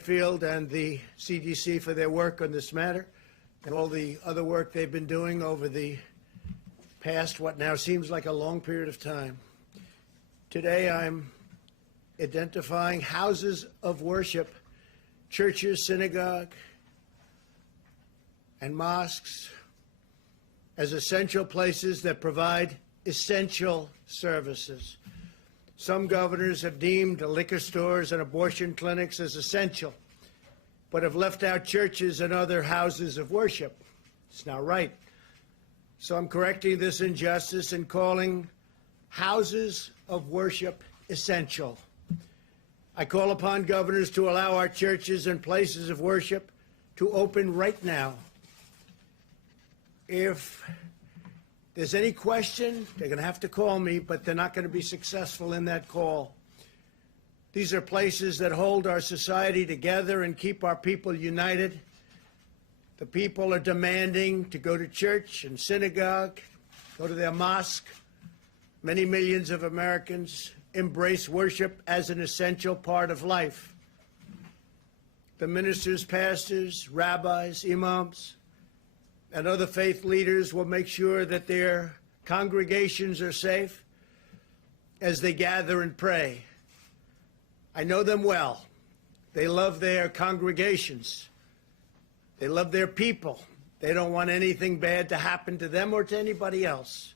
Field and the CDC for their work on this matter and all the other work they've been doing over the past, what now seems like a long period of time. Today I'm identifying houses of worship, churches, synagogue, and mosques as essential places that provide essential services. Some governors have deemed liquor stores and abortion clinics as essential, but have left out churches and other houses of worship. It's not right. So I'm correcting this injustice and calling houses of worship essential. I call upon governors to allow our churches and places of worship to open right now. If there's any question, they're going to have to call me, but they're not going to be successful in that call. These are places that hold our society together and keep our people united. The people are demanding to go to church and synagogue, go to their mosque. Many millions of Americans embrace worship as an essential part of life. The ministers, pastors, rabbis, imams, and other faith leaders will make sure that their congregations are safe as they gather and pray. I know them well. They love their congregations. They love their people. They don't want anything bad to happen to them or to anybody else.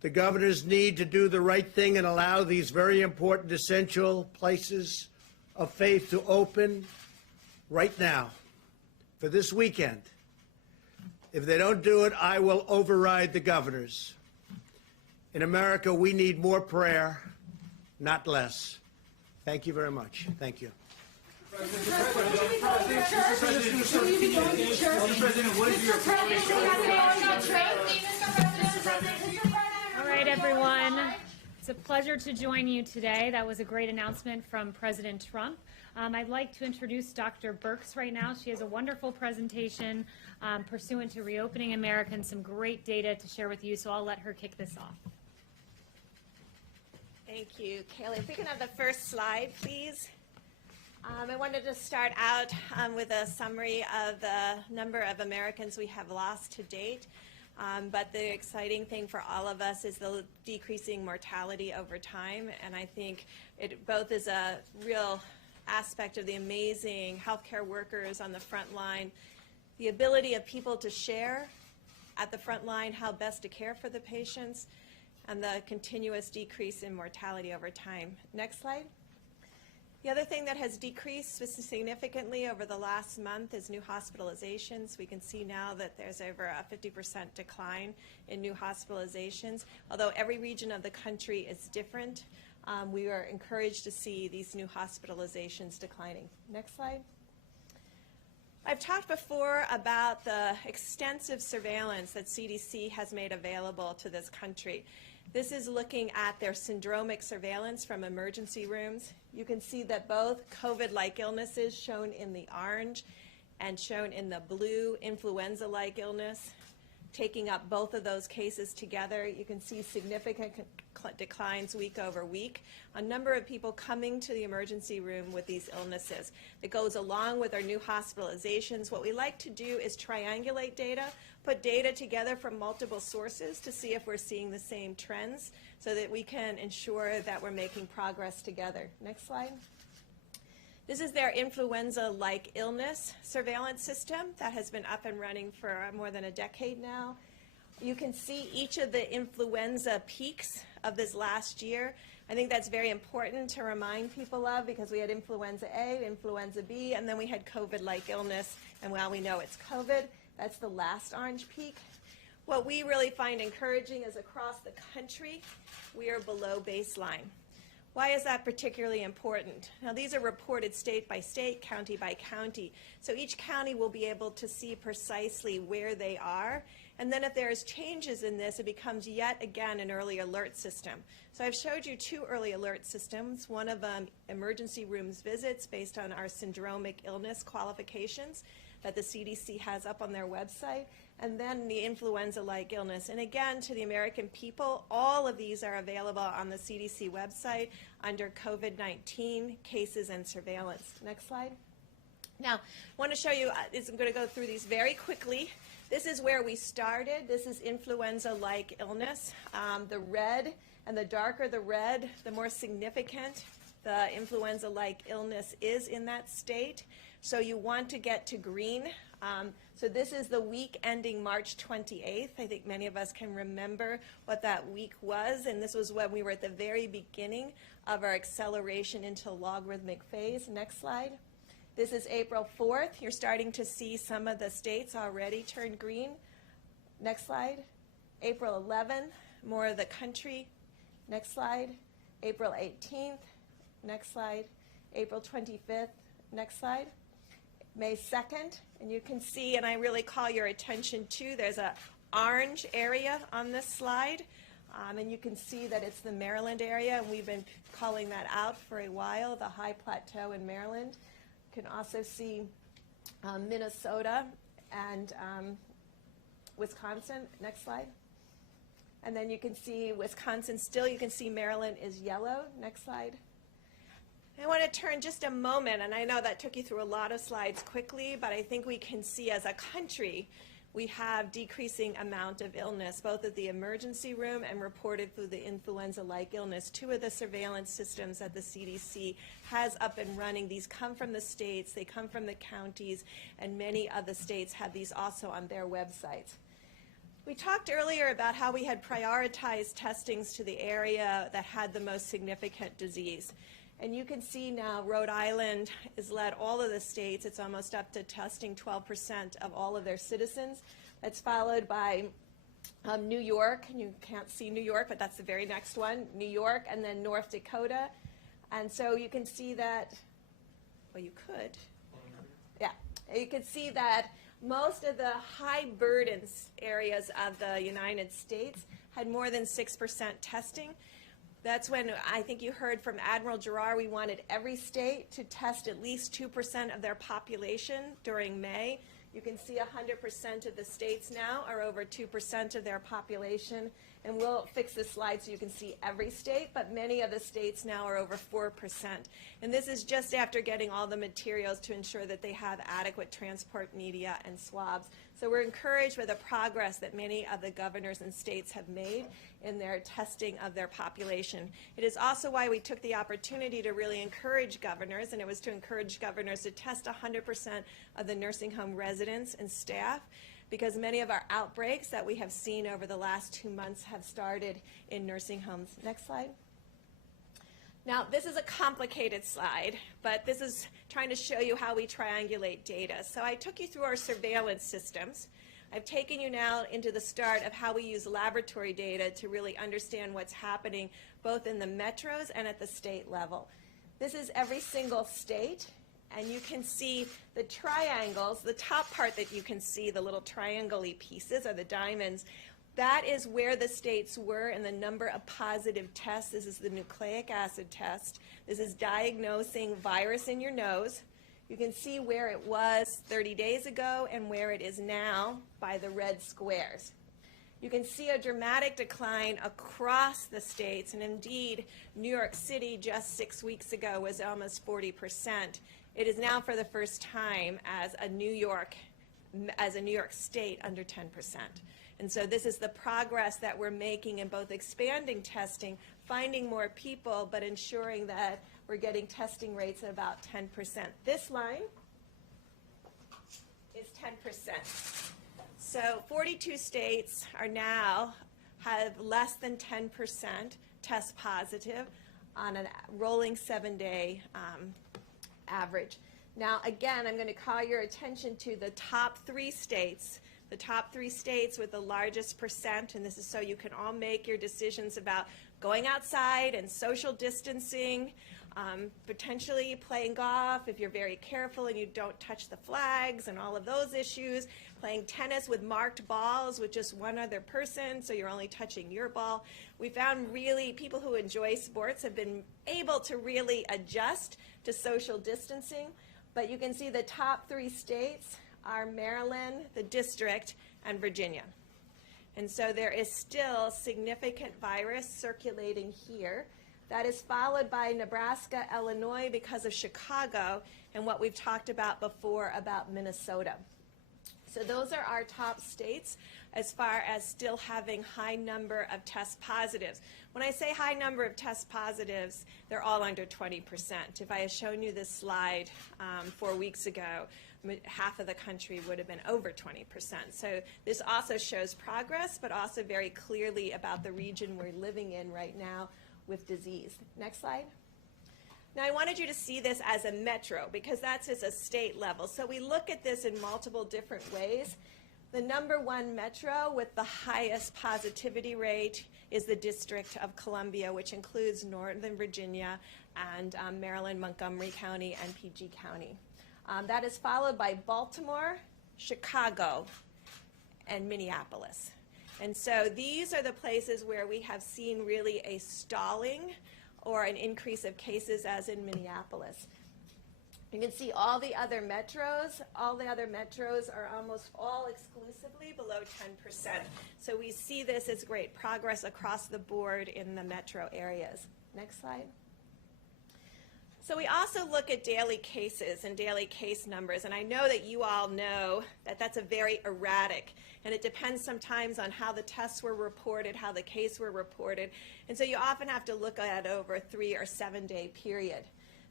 The governors need to do the right thing and allow these very important, essential places of faith to open right now for this weekend. If they don't do it, I will override the governors. In America, we need more prayer, not less. Thank you very much. Thank you. All right, everyone. It's a pleasure to join you today. That was a great announcement from President Trump. I'd like to introduce Dr. Birx right now. She has a wonderful presentation pursuant to Reopening America and some great data to share with you, so I'll let her kick this off. Thank you, Kaylee. If we can have the first slide, please. I wanted to start out with a summary of the number of Americans we have lost to date. But the exciting thing for all of us is the decreasing mortality over time. And I think it both is a real aspect of the amazing healthcare workers on the front line, the ability of people to share at the front line how best to care for the patients, and the continuous decrease in mortality over time. Next slide. The other thing that has decreased significantly over the last month is new hospitalizations. We can see now that there's over a 50% decline in new hospitalizations. Although every region of the country is different, we are encouraged to see these new hospitalizations declining. Next slide. I've talked before about the extensive surveillance that CDC has made available to this country. This is looking at their syndromic surveillance from emergency rooms. You can see that both COVID-like illnesses, shown in the orange, and shown in the blue, influenza-like illness, taking up both of those cases together. You can see significant declines week over week. A number of people coming to the emergency room with these illnesses. It goes along with our new hospitalizations. What we like to do is triangulate data, put data together from multiple sources to see if we're seeing the same trends so that we can ensure that we're making progress together. Next slide. This is their influenza-like illness surveillance system that has been up and running for more than a decade now. You can see each of the influenza peaks of this last year. I think that's very important to remind people of, because we had influenza A, influenza B, and then we had COVID-like illness, and while we know it's COVID, that's the last orange peak. What we really find encouraging is across the country, we are below baseline. Why is that particularly important? Now, these are reported state by state, county by county. So each county will be able to see precisely where they are. And then if there's changes in this, it becomes yet again an early alert system. So I've showed you two early alert systems. One of them, emergency rooms visits based on our syndromic illness qualifications that the CDC has up on their website, and then the influenza-like illness. And again, to the American people, all of these are available on the CDC website under COVID-19 cases and surveillance. Next slide. Now, I want to show you, I'm going to go through these very quickly. This is where we started. This is influenza-like illness. The red, and the darker the red, the more significant the influenza-like illness is in that state. So you want to get to green. So this is the week ending March 28th. I think many of us can remember what that week was, and this was when we were at the very beginning of our acceleration into logarithmic phase. Next slide. This is April 4th. You're starting to see some of the states already turn green. Next slide. April 11th, more of the country. Next slide. April 18th. Next slide. April 25th. Next slide. May 2nd, and you can see, and I really call your attention to, there's an orange area on this slide, and you can see that it's the Maryland area, and we've been calling that out for a while, the high plateau in Maryland. You can also see Minnesota and Wisconsin. Next slide. And then you can see Wisconsin still. You can see Maryland is yellow. Next slide. I want to turn just a moment, and I know that took you through a lot of slides quickly, but I think we can see as a country we have decreasing amount of illness, both at the emergency room and reported through the influenza-like illness. 2 of the surveillance systems that the CDC has up and running, these come from the states, they come from the counties, and many of the states have these also on their websites. We talked earlier about how we had prioritized testings to the area that had the most significant disease. And you can see now Rhode Island has led all of the states. It's almost up to testing 12% of all of their citizens. That's followed by New York. And you can't see New York, but that's the very next one. New York, and then North Dakota. And so you can see that, well, you could. Yeah, you can see that most of the high burdens areas of the United States had more than 6% testing. That's when I think you heard from Admiral Giroir, we wanted every state to test at least 2% of their population during May. You can see 100% of the states now are over 2% of their population. And we'll fix this slide so you can see every state, but many of the states now are over 4%. And this is just after getting all the materials to ensure that they have adequate transport media and swabs. So we're encouraged with the progress that many of the governors and states have made in their testing of their population. It is also why we took the opportunity to really encourage governors, and it was to encourage governors to test 100% of the nursing home residents and staff, because many of our outbreaks that we have seen over the last 2 months have started in nursing homes. Next slide. Now, this is a complicated slide, but this is trying to show you how we triangulate data. So I took you through our surveillance systems. I've taken you now into the start of how we use laboratory data to really understand what's happening both in the metros and at the state level. This is every single state, and you can see the triangles. The top part that you can see, the little triangle-y pieces, are the diamonds. That is where the states were in the number of positive tests. This is the nucleic acid test. This is diagnosing virus in your nose. You can see where it was 30 days ago and where it is now by the red squares. You can see a dramatic decline across the states, and indeed, New York City just 6 weeks ago was almost 40%. It is now for the first time as a New York state under 10%. And so this is the progress that we're making in both expanding testing, finding more people, but ensuring that we're getting testing rates at about 10%. This line is 10%. So 42 states are now have less than 10% test positive on a rolling 7-day average. Now, again, I'm going to call your attention to the top 3 states. The top 3 states with the largest percent, and this is so you can all make your decisions about going outside and social distancing, potentially playing golf if you're very careful and you don't touch the flags and all of those issues, playing tennis with marked balls with just one other person, so you're only touching your ball. We found really people who enjoy sports have been able to really adjust to social distancing, but you can see the top 3 states are Maryland, the district, and Virginia. And so there is still significant virus circulating here. That is followed by Nebraska, Illinois because of Chicago, and what we've talked about before about Minnesota. So those are our top states as far as still having high number of test positives. When I say high number of test positives, they're all under 20%. If I had shown you this slide 4 weeks ago, half of the country would have been over 20%. So this also shows progress, but also very clearly about the region we're living in right now with disease. Next slide. Now I wanted you to see this as a metro because that's just a state level. So we look at this in multiple different ways. The number one metro with the highest positivity rate is the District of Columbia, which includes Northern Virginia and Maryland, Montgomery County, and PG County. That is followed by Baltimore, Chicago, and Minneapolis. And so these are the places where we have seen really a stalling or an increase of cases, as in Minneapolis. You can see all the other metros are almost all exclusively below 10%. So we see this as great progress across the board in the metro areas. Next slide. So we also look at daily cases and daily case numbers, and I know that you all know that that's a very erratic, and it depends sometimes on how the tests were reported, how the case were reported, and so you often have to look at it over a 3 or 7 day period.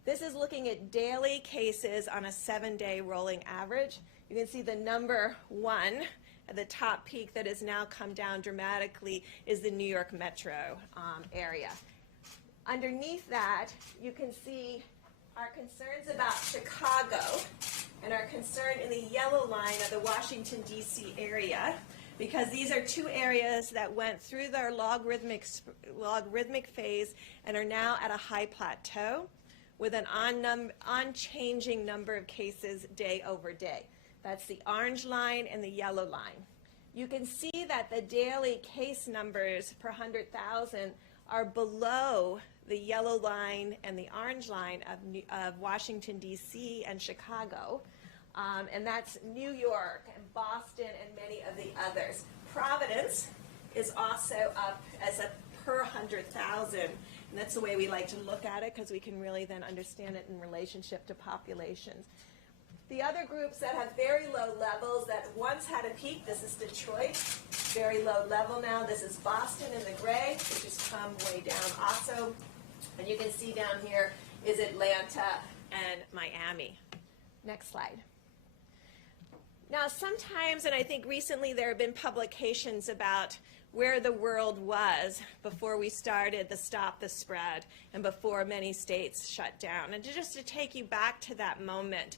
This is looking at daily cases on a 7-day rolling average. You can see the number one at the top peak that has now come down dramatically is the New York metro area. Underneath that, you can see our concerns about Chicago and our concern in the yellow line of the Washington, D.C. area, because these are two areas that went through their logarithmic phase and are now at a high plateau with an unchanging number of cases day over day. That's the orange line and the yellow line. You can see that the daily case numbers per 100,000 are below the yellow line and the orange line of Washington, D.C. and Chicago. And that's New York and Boston and many of the others. Providence is also up as a per 100,000. And that's the way we like to look at it because we can really then understand it in relationship to populations. The other groups that have very low levels that once had a peak, this is Detroit, very low level now. This is Boston in the gray, which has come way down also. And you can see down here is Atlanta and Miami. Next slide. Now sometimes, and I think recently there have been publications about where the world was before we started the Stop the Spread and before many states shut down. And just to take you back to that moment,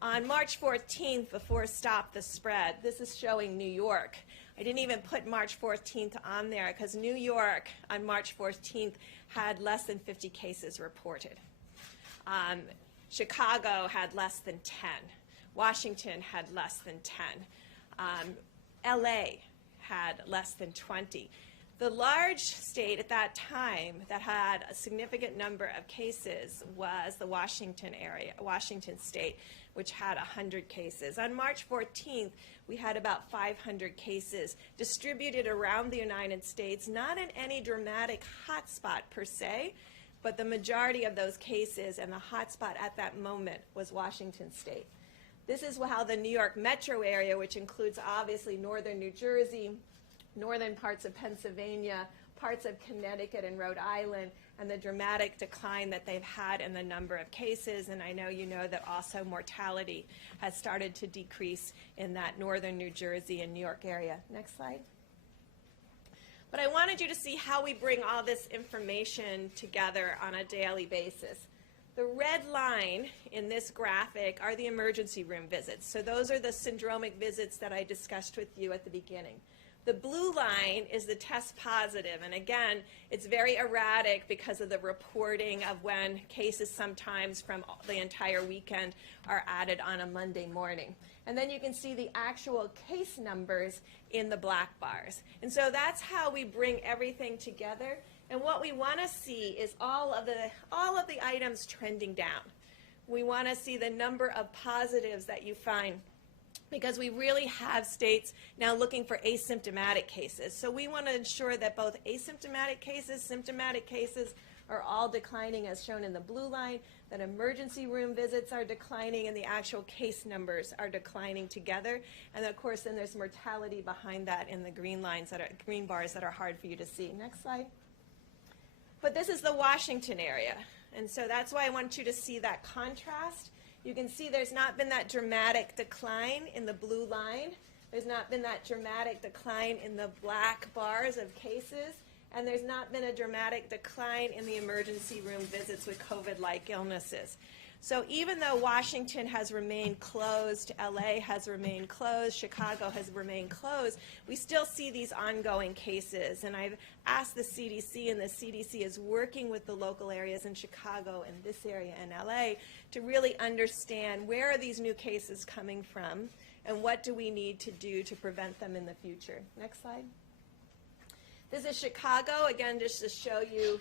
on March 14th, before Stop the Spread, this is showing New York. I didn't even put March 14th on there because New York on March 14th had less than 50 cases reported. Chicago had less than 10. Washington had less than 10. LA had less than 20. The large state at that time that had a significant number of cases was the Washington area, Washington state, which had 100 cases. On March 14th, we had about 500 cases distributed around the United States, not in any dramatic hotspot per se, but the majority of those cases and the hotspot at that moment was Washington state. This is how the New York metro area, which includes obviously northern New Jersey, northern parts of Pennsylvania, parts of Connecticut and Rhode Island, and the dramatic decline that they've had in the number of cases. And I know you know that also mortality has started to decrease in that northern New Jersey and New York area. Next slide. But I wanted you to see how we bring all this information together on a daily basis. The red line in this graphic are the emergency room visits. So those are the syndromic visits that I discussed with you at the beginning. The blue line is the test positive, and again, it's very erratic because of the reporting of when cases sometimes from the entire weekend are added on a Monday morning. And then you can see the actual case numbers in the black bars. And so that's how we bring everything together. And what we want to see is all of the items trending down. We want to see the number of positives that you find, because we really have states now looking for asymptomatic cases. So we want to ensure that both asymptomatic cases, symptomatic cases, are all declining as shown in the blue line, that emergency room visits are declining, and the actual case numbers are declining together. And of course, then there's mortality behind that in the green bars that are hard for you to see. Next slide. But this is the Washington area. And so that's why I want you to see that contrast. You can see there's not been that dramatic decline in the blue line. There's not been that dramatic decline in the black bars of cases. And there's not been a dramatic decline in the emergency room visits with COVID-like illnesses. So even though Washington has remained closed, LA has remained closed, Chicago has remained closed, we still see these ongoing cases. And I've asked the CDC, and the CDC is working with the local areas in Chicago and this area in LA to really understand where are these new cases coming from and what do we need to do to prevent them in the future. Next slide. This is Chicago, again, just to show you.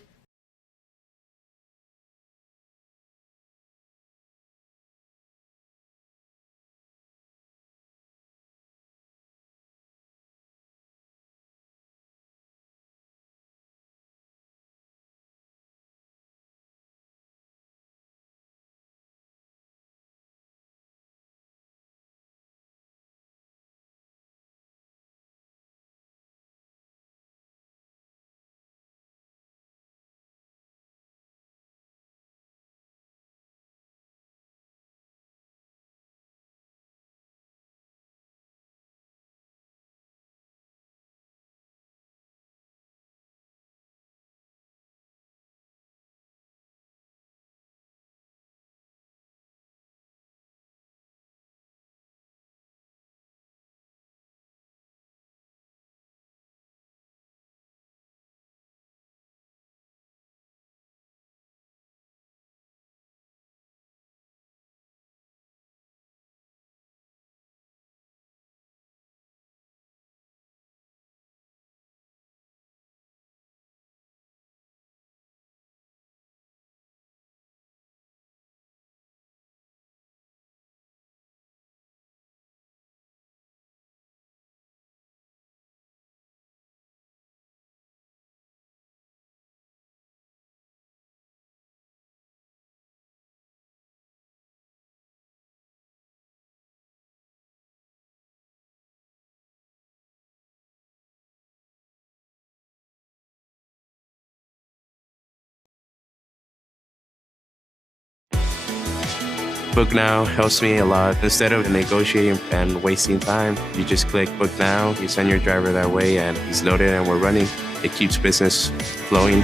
Book Now helps me a lot. Instead of negotiating and wasting time, you just click Book Now, you send your driver that way, and he's loaded and we're running. It keeps business flowing.